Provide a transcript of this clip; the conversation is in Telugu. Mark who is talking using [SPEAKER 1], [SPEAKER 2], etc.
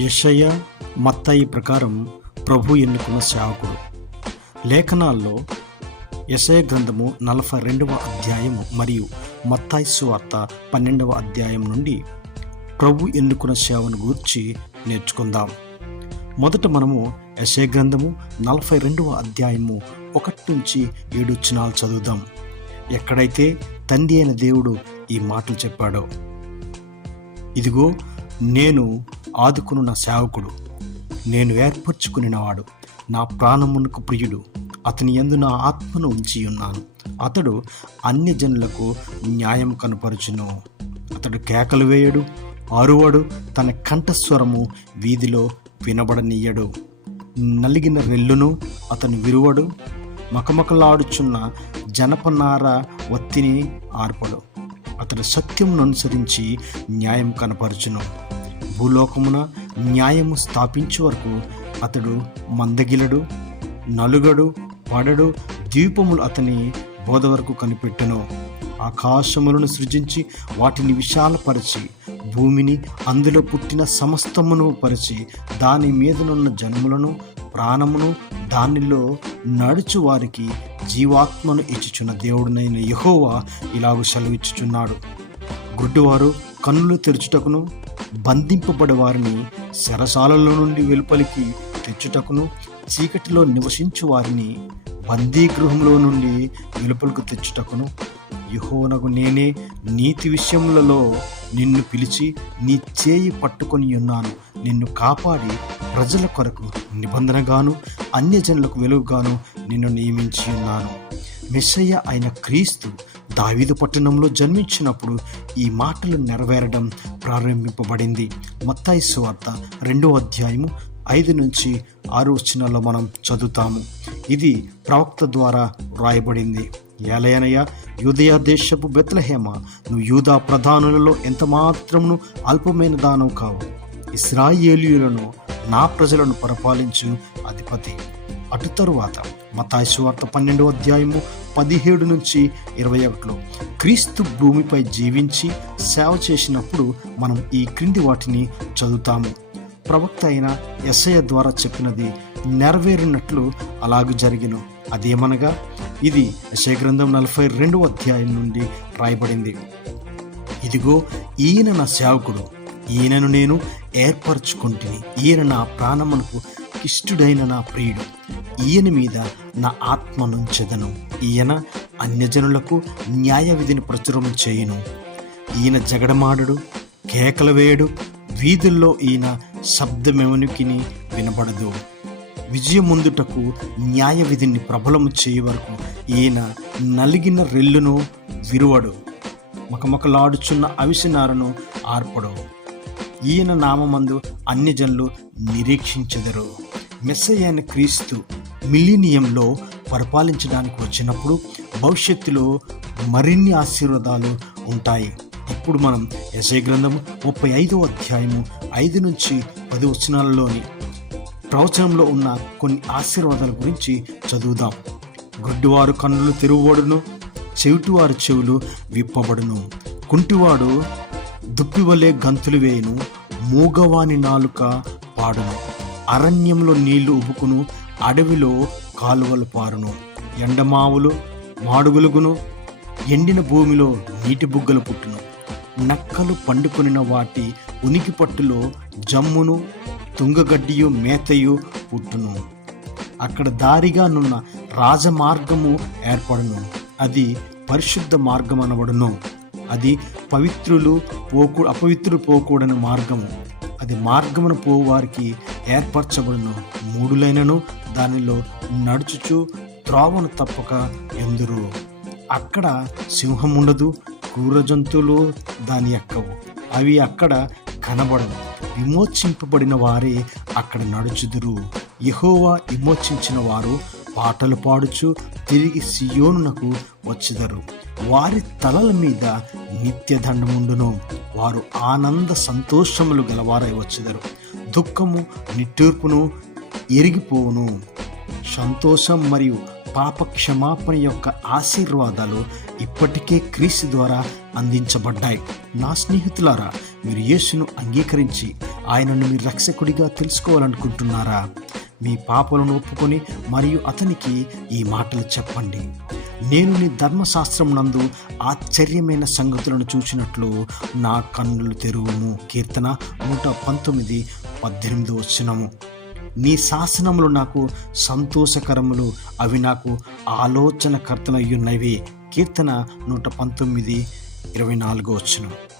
[SPEAKER 1] యెషయ మత్తాయి ప్రకారం ప్రభు ఎన్నుకున్న సేవకుడు. లేఖనాల్లో యశయ గ్రంథము నలభై రెండవ అధ్యాయము మరియు మత్తాయి సువార్త పన్నెండవ అధ్యాయం నుండి ప్రభు ఎన్నుకున్న సేవను గూర్చి నేర్చుకుందాం. మొదట మనము యశయ గ్రంథము నలభై రెండవ అధ్యాయము ఒకటి నుంచి ఏడు వచనాలు చదువుదాం. ఎక్కడైతే తండ్రి అయిన దేవుడు ఈ మాటలు చెప్పాడో ఇదిగో నేను ఆదుకును నా సేవకుడు. నేను ఏర్పరచుకునినవాడు నా ప్రాణమునకు ప్రియుడు. అతని ఎందు నా ఆత్మను ఉంచి ఉన్నాను అతడు అన్య జనులకు న్యాయం కనపరుచును. అతడు కేకలు వేయడు ఆరువాడు తన కంఠస్వరము వీధిలో వినబడనీయడు. నలిగిన రెల్లును అతను విరువడు మకమకలాడుచున్న జనపనార ఒత్తిని ఆర్పడు. అతడు సత్యమును అనుసరించి న్యాయం కనపరచును. భూలోకమున న్యాయము స్థాపించే వరకు అతడు మందగిలడు నలుగడు పడడు ద్వీపములు అతని బోధ వరకు కనిపెట్టెను. ఆకాశములను సృజించి వాటిని విశాలపరిచి భూమిని అందులో పుట్టిన సమస్తమును పరిచి దాని మీదనున్న జన్ములను ప్రాణమును దానిలో నడుచు వారికి జీవాత్మను ఇచ్చుచున్న దేవుడినైన యహోవా ఇలాగ సెలవిచ్చుచున్నాడు. గుడ్డివారు కన్నులు తెరుచుటకును బంధింపబడేవారిని శరసాలలో నుండి వెలుపలికి తెచ్చుటకును చీకటిలో నివసించు వారిని బందీగృహంలో నుండి వెలుపలకు తెచ్చుటకును. యహోనకు నేనే నీతి విషయములలో నిన్ను పిలిచి నీ చేయి పట్టుకొని ఉన్నాను. నిన్ను కాపాడి ప్రజల కొరకు నిబంధనగాను అన్యజనులకు వెలుగుగాను నిన్ను నియమించి ఉన్నాను. మిస్సయ్య అయిన క్రీస్తు దావీదు పట్టణంలో జన్మించినప్పుడు ఈ మాటలు నెరవేరడం ప్రారంభింపబడింది. మత్తాయి సువార్త రెండో అధ్యాయము ఐదు నుంచి ఆరు వచనాల్లో మనం చదువుతాము. ఇది ప్రవక్త ద్వారా వ్రాయబడింది. ఏలయనయ యూదయ దేశపు బెత్లహేమ నువ్వు యూదా ప్రధానులలో ఎంత మాత్రమును అల్పమైన దానం కావు. ఇస్రాయేలీయులను నా ప్రజలను పరిపాలించు అధిపతి. అటు తరువాత మతాయి సువార్త పన్నెండో అధ్యాయము పదిహేడు నుంచి ఇరవై ఒకటిలో క్రీస్తు భూమిపై జీవించి సేవ చేసినప్పుడు మనం ఈ క్రింది వాటిని చదువుతాము. ప్రవక్త అయిన ఎస్ఐ ద్వారా చెప్పినది నెరవేరినట్లు అలాగూ జరిగిన. అదేమనగా ఇది యశయ గ్రంథం నలభై రెండు అధ్యాయం నుండి రాయబడింది. ఇదిగో ఈయన నా సేవకుడు ఈయనను నేను ఏర్పరచుకుంటుని ఈయన నా ప్రాణమునకు ఇష్టుడైన నా ప్రియుడు. ఈయన మీద నా ఆత్మనుంచెదను ఈయన అన్యజనులకు న్యాయ విధిని ప్రచురం చేయును. ఈయన జగడమాడు కేకలు వేయడు వీధుల్లో ఈయన శబ్దమెవనికిని వినబడదు. విజయముందుటకు న్యాయ విధిని ప్రబలము చేయ వరకు ఈయన నలిగిన రెల్లును విరువడు. మకమకలాడుచున్న అవిసినారను ఆర్పడు. ఈయన నామందు అన్ని జనులు నిరీక్షించెదరు. మెస్సయ్య క్రీస్తు మిలీనియంలో పరిపాలించడానికి వచ్చినప్పుడు భవిష్యత్తులో మరిన్ని ఆశీర్వాదాలు ఉంటాయి. ఇప్పుడు మనం ఎస్ఏ గ్రంథం ముప్పై ఐదో అధ్యాయము ఐదు నుంచి పది వచనాలలోని ప్రవచనంలో ఉన్న కొన్ని ఆశీర్వాదాల గురించి చదువుదాం. గుడ్డివారు కన్నులు తెరువబడును చెవిటివారు చెవులు విప్పబడును. కుంటివాడు దుప్పివలే గంతులు వేయును మూగవాని నాలుక పాడును. అరణ్యంలో నీళ్ళు ఉబుకును అడవిలో కాలువలు పారును. ఎండమావులు మాడుగులుగును. ఎండిన భూమిలో నీటి బుగ్గలు పుట్టును. నక్కలు పండుకొనిన వాటి ఉనికి పట్టులో జమ్మును తుంగగడ్డియు మేతయు పుట్టును. అక్కడ దారిగా నున్న రాజమార్గము ఏర్పడును. అది పరిశుద్ధ మార్గం అనబడును అది పవిత్రులు పోకు అపవిత్రులు పోకూడని మార్గము. అది మార్గమును పోవారికి ఏర్పరచబడును. మూడులైనను దానిలో నడుచుచు త్రోవను తప్పక ఎందురు? అక్కడ సింహం ఉండదు క్రూర జంతువులు దాని ఎక్కవు. అవి అక్కడ కనబడవు. విమోచింపబడిన వారే అక్కడ నడుచుదురు. యహోవా విమోచించిన వారు పాటలు పాడుచు తిరిగి సియోనునకు వచ్చిదరు. వారి తలల మీద నిత్య దండముండును వారు ఆనంద సంతోషములు గలవారై వచ్చిదరు. దుఃఖము నిట్టూర్పును ఎరిగిపోవును. సంతోషం మరియు పాప క్షమాపణ యొక్క ఆశీర్వాదాలు ఇప్పటికే క్రీస్తు ద్వారా అందించబడ్డాయి. నా స్నేహితులారా మీరు యేసును అంగీకరించి ఆయనను మీ రక్షకుడిగా తెలుసుకోవాలనుకుంటున్నారా? మీ పాపలను ఒప్పుకొని మరియు అతనికి ఈ మాటలు చెప్పండి. నేను నీ ధర్మశాస్త్రం నందు ఆశ్చర్యమైన సంగతులను చూసినట్లు నా కన్నులు తెరువుము. కీర్తన నూట పంతొమ్మిది పద్దెనిమిది వచ్చినము నీ శాసనములు నాకు సంతోషకరములు. అవి నాకు ఆలోచనకర్తనయ్యున్నవి. కీర్తన నూట పంతొమ్మిది ఇరవై నాలుగో వచ్చును